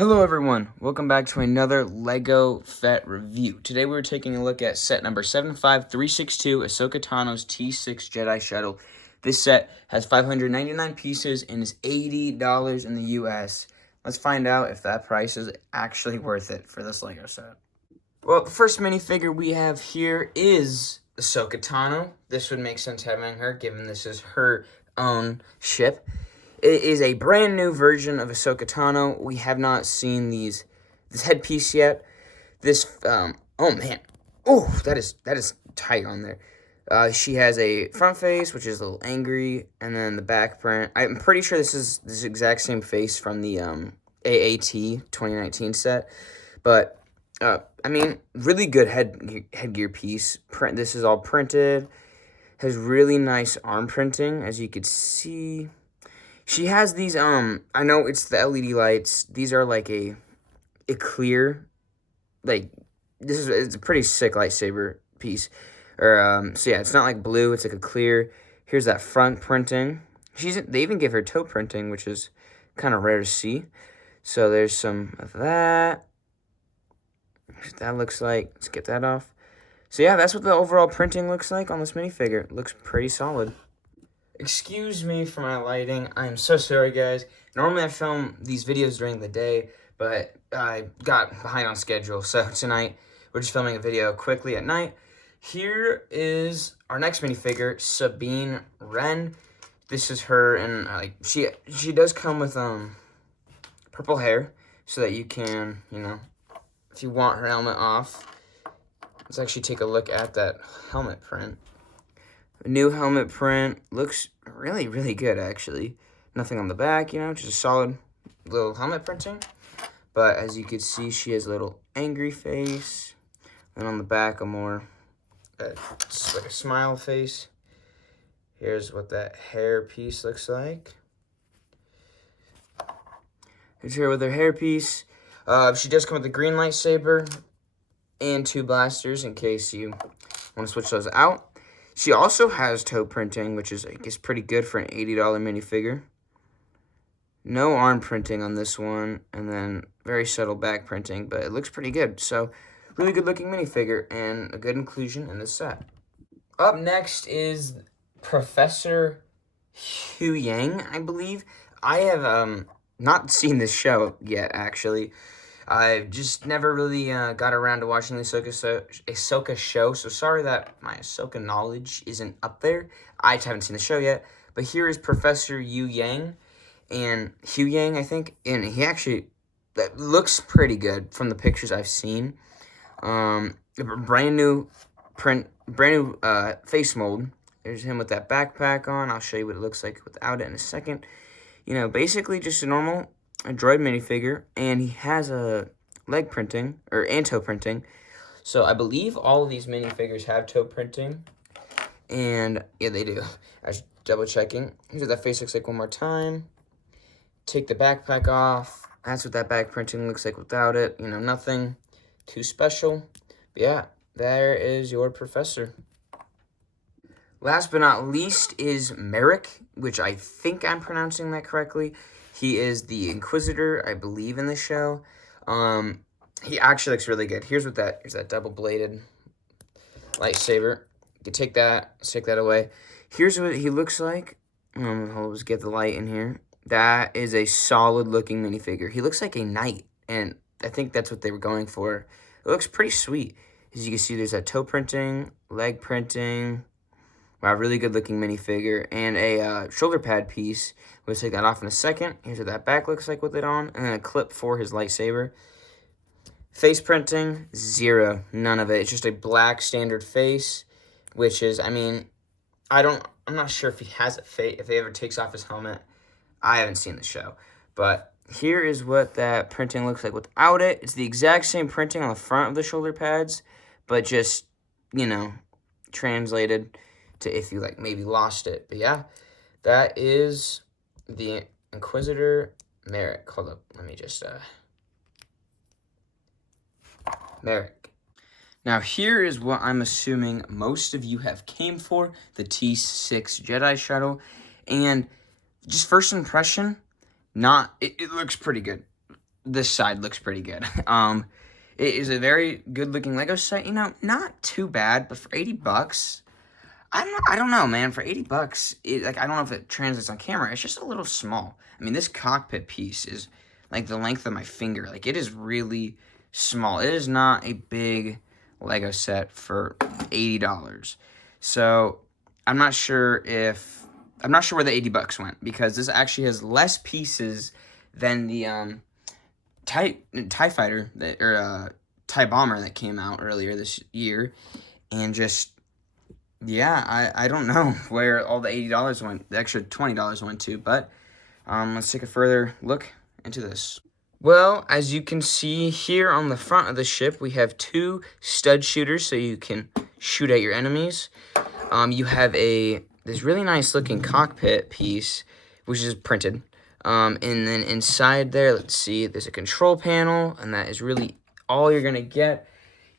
Hello everyone, welcome back to another LEGO Fett review. Today we're taking a look at set number 75362, Ahsoka Tano's T-6 Jedi Shuttle. This set has 599 pieces and is $80 in the US. Let's find out if that price is actually worth it for this LEGO set. Well, the first minifigure we have here is Ahsoka Tano. This would make sense having her, given this is her own ship. It is a brand new version of Ahsoka Tano. We have not seen this headpiece yet. Oh man, oh that is tight on there. She has a front face, which is a little angry, and then the back print. I'm pretty sure this is this exact same face from the AAT 2019 set, but I mean, really good headgear piece. This is all printed. Has really nice arm printing, as you could see. She has these, I know it's the LED lights. These are like a clear, like, it's a pretty sick lightsaber piece. So yeah, it's not like blue, it's like a clear. Here's that front printing. They even give her toe printing, which is kind of rare to see. So there's some of that. That looks like, let's get that off. So yeah, that's what the overall printing looks like on this minifigure. It looks pretty solid. Excuse me for my lighting. I am so sorry, guys. Normally I film these videos during the day, but I got behind on schedule. So tonight, we're just filming a video quickly at night. Here is our next minifigure, Sabine Wren. This is her, and she does come with purple hair, so that you can, if you want her helmet off, let's actually take a look at that helmet print. New helmet print looks really, really good, actually. Nothing on the back, just a solid little helmet printing. But as you can see, she has a little angry face. And on the back, just like a smile face. Here's what that hair piece looks like. Here's her with her hair piece. She does come with a green lightsaber and 2 blasters in case you want to switch those out. She also has toe printing, which is, I guess, pretty good for an $80 minifigure. No arm printing on this one, and then very subtle back printing, but it looks pretty good. So, really good looking minifigure, and a good inclusion in this set. Up next is Professor Huyang, I believe. I have not seen this show yet, actually. I've just never really got around to watching the Ahsoka show, so sorry that my Ahsoka knowledge isn't up there. I just haven't seen the show yet. But here is Professor Huyang, I think, and he actually looks pretty good from the pictures I've seen. Brand new face mold. There's him with that backpack on. I'll show you what it looks like without it in a second. Basically just a normal droid minifigure, and he has a leg printing and toe printing. So I believe all of these minifigures have toe printing, and yeah, they do. I was double checking. Here's what that face looks like one more time. Take the backpack off. That's what that back printing looks like without it. Nothing too special. But yeah, there is your professor. Last but not least is Merrick, which I think I'm pronouncing that correctly. He is the Inquisitor, I believe, in the show. He actually looks really good. Here's that double-bladed lightsaber. You can take that away. Here's what he looks like. Let's get the light in here. That is a solid-looking minifigure. He looks like a knight, and I think that's what they were going for. It looks pretty sweet. As you can see, there's that toe printing, leg printing. Wow, really good-looking minifigure. And a shoulder pad piece. We'll take that off in a second. Here's what that back looks like with it on. And then a clip for his lightsaber. Face printing, 0. None of it. It's just a black standard face. Which is, I'm not sure if he has if he ever takes off his helmet. I haven't seen the show. But here is what that printing looks like without it. It's the exact same printing on the front of the shoulder pads. But just, translated to if you maybe lost it. But yeah, that is the Inquisitor Merrick. Hold up, let me just Merrick. Now here is what I'm assuming most of you have came for, the T-6 Jedi Shuttle. And just first impression, it looks pretty good. this side looks pretty good. It is a very good looking Lego set. You know, not too bad, but for $80, I don't know, man. For $80, like I don't know if it translates on camera. It's just a little small. I mean, this cockpit piece is like the length of my finger. Like it is really small. It is not a big Lego set for $80. So I'm not sure where the $80 went, because this actually has less pieces than the TIE fighter or TIE bomber that came out earlier this year, and just yeah, I don't know where all the $80 went, the extra $20 went to, but let's take a further look into this. Well, as you can see here on the front of the ship, we have 2 stud shooters so you can shoot at your enemies. You have this really nice looking cockpit piece, which is printed. And then inside there, let's see, there's a control panel, and that is really all you're going to get.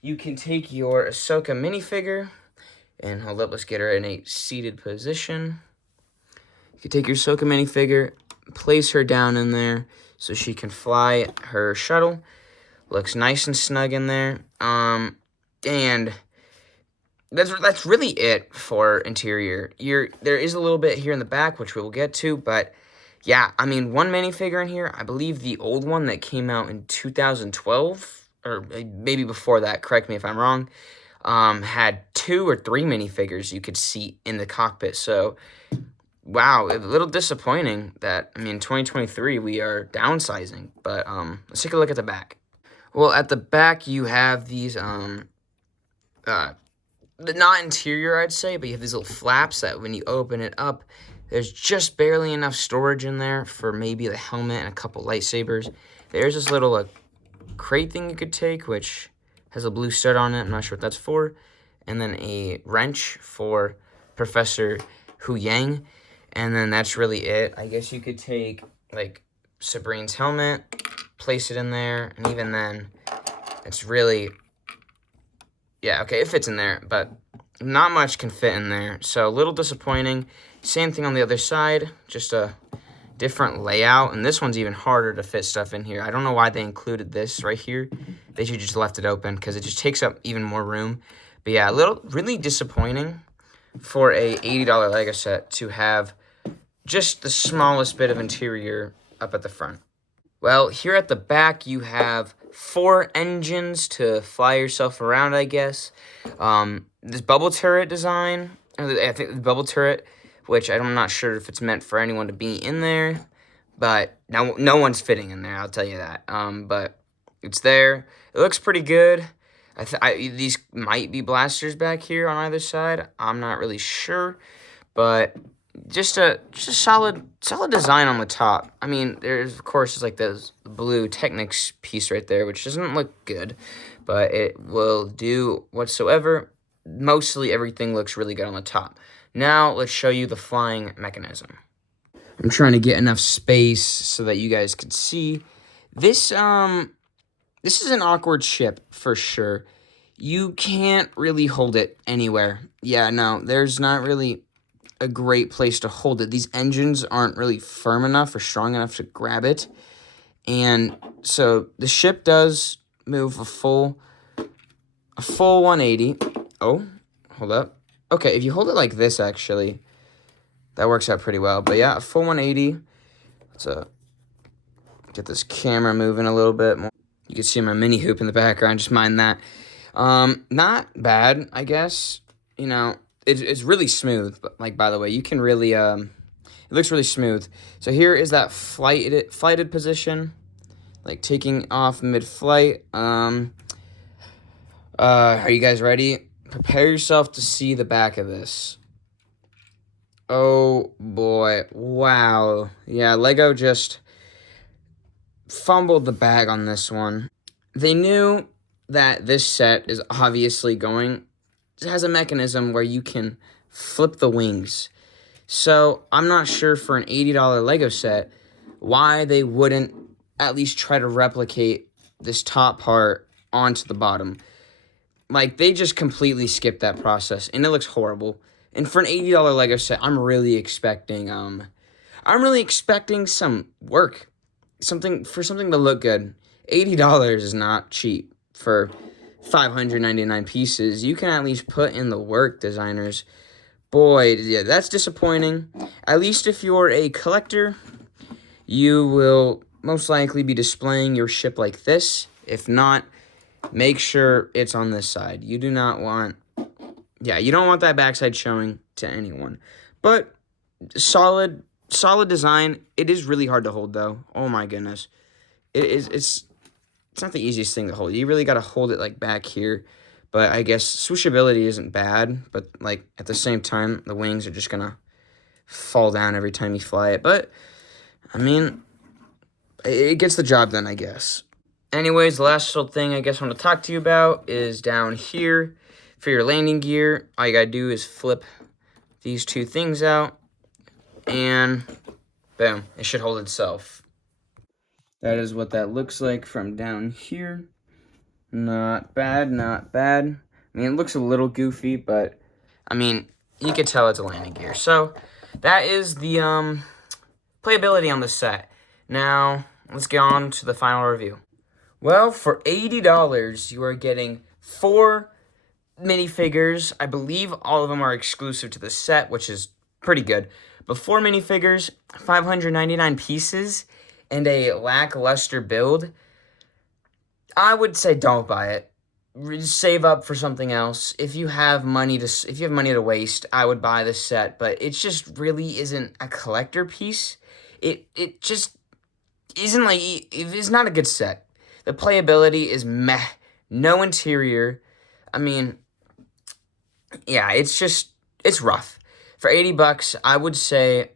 You can take your Ahsoka minifigure, and hold up, let's get her in a seated position. You can take your Ahsoka minifigure, place her down in there so she can fly her shuttle. Looks nice and snug in there. And that's really it for interior. There is a little bit here in the back, which we will get to, but yeah, I mean, one minifigure in here, I believe the old one that came out in 2012, or maybe before that, correct me if I'm wrong, had 2 or 3 minifigures you could see in the cockpit. So, wow, a little disappointing that, I mean, 2023, we are downsizing. But let's take a look at the back. Well, at the back, you have these, not interior, I'd say, but you have these little flaps that when you open it up, there's just barely enough storage in there for maybe the helmet and a couple lightsabers. There's this little crate thing you could take, which has a blue stud on it. I'm not sure what that's for. And then a wrench for Professor Hu Yang. And then that's really it. I guess you could take, like, Sabrine's helmet, place it in there, and even then, it's really, yeah, okay, it fits in there, but not much can fit in there. So a little disappointing. Same thing on the other side, just a different layout, and this one's even harder to fit stuff in here. I don't know why they included this right here. They should just left it open because it just takes up even more room. But yeah, really disappointing for a $80 Lego set to have just the smallest bit of interior up at the front. Well, here at the back, you have 4 engines to fly yourself around, I guess. This bubble turret design, I think the bubble turret, which I'm not sure if it's meant for anyone to be in there, but no one's fitting in there, I'll tell you that. But it's there. It looks pretty good. These might be blasters back here on either side. I'm not really sure, but just a solid design on the top. I mean, there's of course like this blue Technics piece right there, which doesn't look good, but it will do whatsoever. Mostly everything looks really good on the top. Now let's show you the flying mechanism. I'm trying to get enough space so that you guys can see. This is an awkward ship for sure. You can't really hold it anywhere. Yeah, no, there's not really a great place to hold it. These engines aren't really firm enough or strong enough to grab it. And so the ship does move a full 180. Oh, hold up. Okay, if you hold it like this, actually, that works out pretty well. But yeah, a full 180. Let's get this camera moving a little bit more. You can see my mini hoop in the background. Just mind that. Not bad, I guess. You know, it's really smooth. But like, by the way, you can really it looks really smooth. So here is that flighted position, like taking off mid-flight. Are you guys ready? Prepare yourself to see the back of this. Oh boy, wow. Yeah, Lego just fumbled the bag on this one. They knew that this set is obviously it has a mechanism where you can flip the wings. So I'm not sure for an $80 Lego set why they wouldn't at least try to replicate this top part onto the bottom. Like, they just completely skipped that process, and it looks horrible. And for an $80 Lego set, I'm really expecting some work. something to look good. $80 is not cheap for 599 pieces. You can at least put in the work, designers. Boy, yeah, that's disappointing. At least if you're a collector, you will most likely be displaying your ship like this. If not, make sure it's on this side. You do not want, you don't want that backside showing to anyone. But solid design. It is really hard to hold, though. Oh my goodness, it's not the easiest thing to hold. You really got to hold it like back here. But I guess swishability isn't bad, but like at the same time, the wings are just gonna fall down every time you fly it. But I mean, it gets the job done, I guess. Anyways, the last little thing I guess I want to talk to you about is down here. For your landing gear, all you gotta do is flip these two things out, and boom, it should hold itself. That is what that looks like from down here. Not bad, not bad. I mean, it looks a little goofy, but, I mean, you could tell it's a landing gear. So, that is the playability on the set. Now, let's get on to the final review. Well, for $80, you are getting 4 minifigures. I believe all of them are exclusive to the set, which is pretty good. But 4 minifigures, 599 pieces, and a lackluster build. I would say don't buy it. Save up for something else. If you have money to waste, I would buy this set. But it just really isn't a collector piece. It just isn't like it's not a good set. The playability is meh. No interior. I mean, yeah, it's rough. For $80, I would say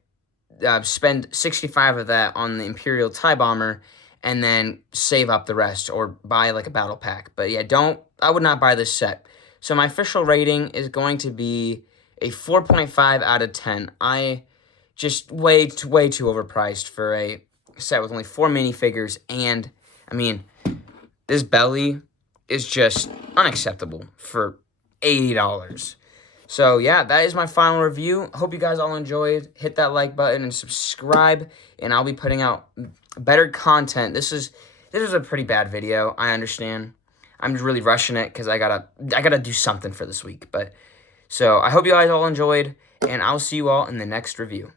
spend 65 of that on the Imperial TIE Bomber, and then save up the rest, or buy like a battle pack. But yeah, I would not buy this set. So my official rating is going to be a 4.5 out of 10. Just way too overpriced for a set with only 4 minifigures, and I mean, this belly is just unacceptable for $80. So yeah, that is my final review. Hope you guys all enjoyed. Hit that like button and subscribe, and I'll be putting out better content. This is a pretty bad video. I understand. I'm just really rushing it because I gotta do something for this week. But so I hope you guys all enjoyed, and I'll see you all in the next review.